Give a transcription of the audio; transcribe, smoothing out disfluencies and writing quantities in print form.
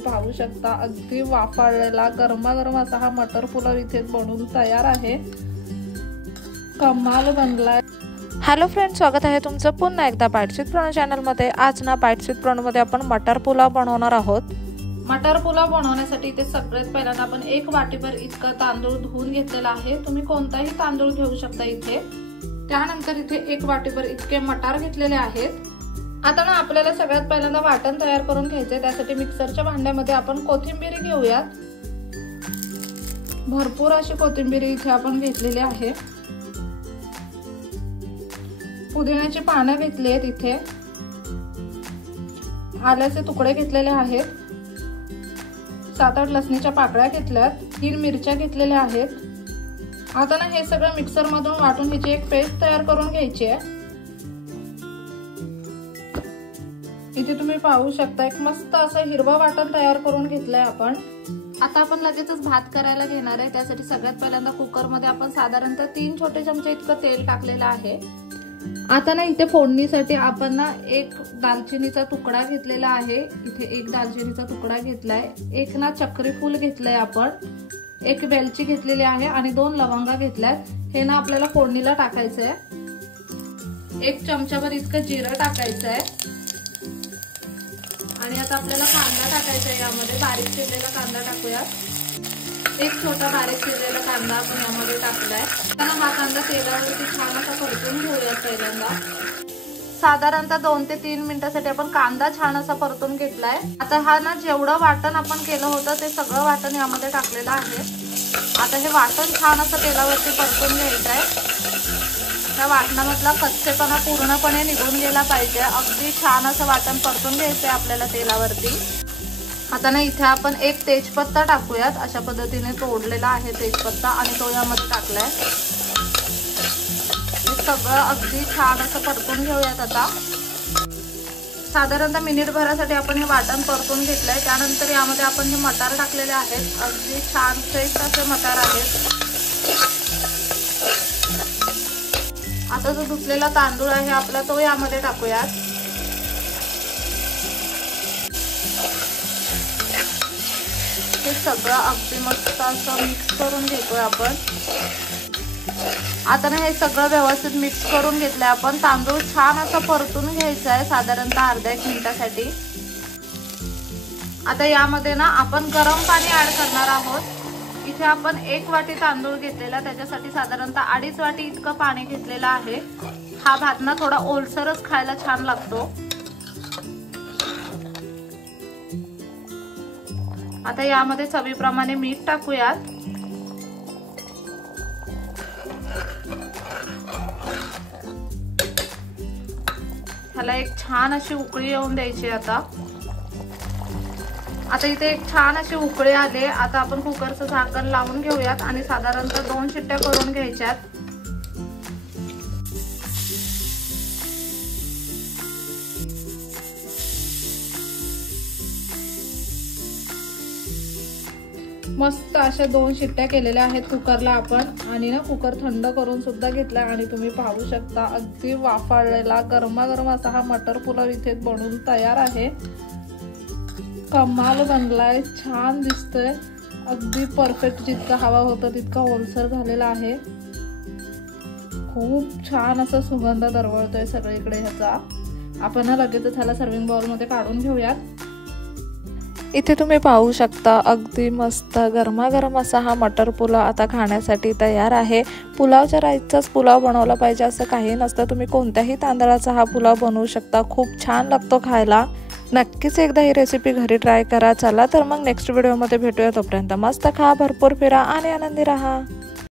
पाहू शकता अगदी वाफाळलेला गरमागरम असा हा मटर पुलाव इथे बनवून तयार आहे। कमाल बनलाय। हॅलो फ्रेंड्स, स्वागत आहे तुमचं पुन्हा एकदा बाईट्स विथ प्रणव चॅनल मध्ये। आज ना बाईट्स विथ प्रणव मध्ये आपण मटर पुलाव बनवणार आहोत। मटर पुलाव बनवण्यासाठी इथे सगळ्यात पहिल्यांदा आपण 1 वाटीभर इतका तांदूळ धुवून घेतलेला आहे। तुम्ही कोणताही तांदूळ घेऊ शकता इथे। त्यानंतर इथे 1 वाटीभर इतके मटार घेतलेले आहेत। आता ना आपल्याला सगळ्यात पहिल्यांदा वाटण तयार करून घ्यायचे। त्यासाठी मिक्सरच्या भांड्यामध्ये आपण कोथिंबीर घेऊयात। भरपूर अशी कोथिंबीर इथे आपण घेतलेली आहे। पुदिन्याची पानं घेतली आहेत इथे। आल्याचे तुकडे घेतलेले आहेत। 7-8 लसणीच्या पाकळ्या घेतल्यात। 3 मिरच्या घेतलेल्या आहेत। आता ना हे सगळं मिक्सर मधून वाटून ह्याची एक पेस्ट तयार करून घ्यायची आहे। इथे तुम्ही पाहू शकता एक मस्त असं हिरवं वाटण तयार करून घेतलंय आपण। आता आपण लगेचच भात करायला घेणार आहे। त्यासाठी सगळ्यात पहिल्यांदा कुकर मध्ये आपण साधारणतः 3 छोटे चमचे इतकं तेल टाकलेलं आहे। आता ना इथे फोडणीसाठी आपण ना 1 दालचिनीचा तुकडा घेतलेला आहे। इथे 1 दालचिनीचा तुकडा घेतलाय। 1 ना चक्री फूल घेतलंय आपण। 1 वेलची घेतलेली आहे आणि 2 लवंगा घेतल्यात। हे ना आपल्याला फोडणीला टाकायचं आहे। 1 चमचाभर इतकं जिरं टाकायचं आहे आणि आता आपल्याला कांदा टाकायचा आहे। यामध्ये बारीक चिरलेला कांदा टाकूया। 1 छोटा बारीक चिरलेला कांदा आपण यामध्ये टाकलाय। आता हा कांदा तेलावरती छान असा परतून घेऊया। पहिल्यांदा साधारणतः 2 ते 3 मिनिटांसाठी आपण कांदा छान असा परतून घेतलाय। आता हा ना जेवढं वाटण आपण केलं होतं ते सगळं वाटण यामध्ये टाकलेलं आहे। आता हे वाटण छान असं तेलावरती परतून घ्यायचं आहे। त्या वाटणामधला कच्चेपणा पूर्णपणे निघून गेला पाहिजे। अगदी छान असं वाटण परतून घ्यायचंय आपल्याला तेलावरती। आता ना इथे आपण 1 तेजपत्ता टाकूयात। अशा पद्धतीने तोडलेला आहे तेजपत्ता आणि तो यामध्ये टाकलाय। हे सगळं अगदी छान असं परतून घेऊयात। आता साधारणतः मिनिटभरासाठी आपण हे वाटण परतून घेतलंय। त्यानंतर यामध्ये आपण हे मटार टाकलेले आहेत। अगदी छान फ्रेश असे मटार आहेत। आता जो धुतलेला तांदूळ आहे आपला तो यामध्ये टाकूयात। हे सगळं अगदी मस्त असं मिक्स करून घेतोय आपण। आता ना हे सगळं व्यवस्थित मिक्स करून घेतलंय आपण। तांदूळ छान असं परतून घ्यायचं आहे साधारणतः अर्ध्या 1 मिनिटासाठी। आता यामध्ये ना आपण गरम पाणी ऍड करणार आहोत। इथे आपण 1 वाटी तांदूळ घेतलेला, त्याच्यासाठी साधारणतः 2.5 वाटी इतकं पाणी घेतलेलं आहे। हा भात ना थोडा ओलसरच खायला छान लागतो। आता यामध्ये चवीप्रमाणे मीठ टाकूयात। ह्याला एक छान अशी उकळी येऊन द्यायची। आता इथे एक छान अशी उकळी आले। आता आपण कुकरचं झाकण लावून घेऊयात आणि साधारणतः 2 शिट्ट्या करून घ्यायच्यात। मस्त अशा 2 शिट्ट्या केलेल्या आहेत कुकरला आपण आणि ना कुकर थंड करून सुद्धा घेतला आणि तुम्ही पाहू शकता अगदी वाफाळलेला गरमागरम असा हा मटर पुलाव इथे बनवून तयार आहे। कमाल बनलाय, छान दिसतोय। अगदी परफेक्ट जितका हवा होता तितका ओलसर झालेला आहे। खूप छान असा सुगंध दरवळतोय सगळीकडे ह्याचा। आपण ना लगेचच ह्याला सर्विंग बाउल मध्ये काढून घेऊयात। इथे तुम्ही पाहू शकता अगदी मस्त गरमागरम असा हा मटर पुलाव आता खाण्यासाठी तयार आहे। पुलावच्या राईसचाच पुलाव बनवला पाहिजे असं काही नसतं। तुम्ही कोणत्याही तांदळाचा हा पुलाव बनवू शकता। खूप छान लागतो खायला। नक्कीच एकदा ही रेसिपी घरी ट्राय करा। चला तर मग नेक्स्ट व्हिडिओमध्ये भेटूया। तोपर्यंत मस्त खा, भरपूर फिरा आणि आनंदी राहा।